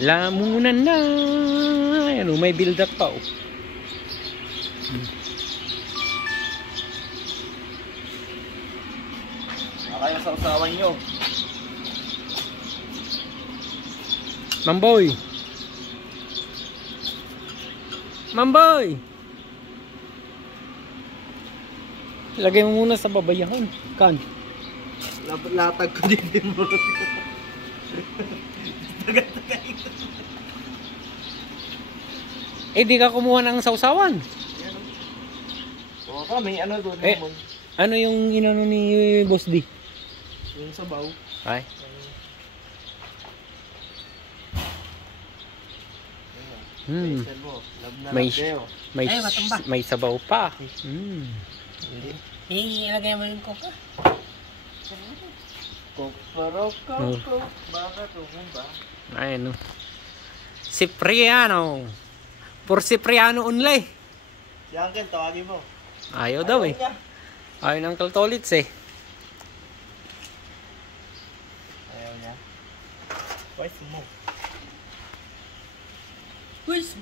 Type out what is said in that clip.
Lamunan na. Ano, may build up pa oh. Kaya sa usawan nyo. Mamboy. Mamboy. Lagay mo muna sa babayahan. Kan. Latag ko din mo. Taga-tagay ko. Eh di ka kumuha ng sausawan. Oo ka, may ano doon. Ano yung inano ni Boss D? Yung sabaw. Ay. May sabaw pa. Hindi. Ilagay mo yung coke. Coke. Baka to, ba? Ayun. Cipriano. For Cipriano only. Si Uncle, tawagin mo. Ayaw daw eh. Ayaw ng Uncle Tolits eh. Ayaw niya. Twice mo. Where's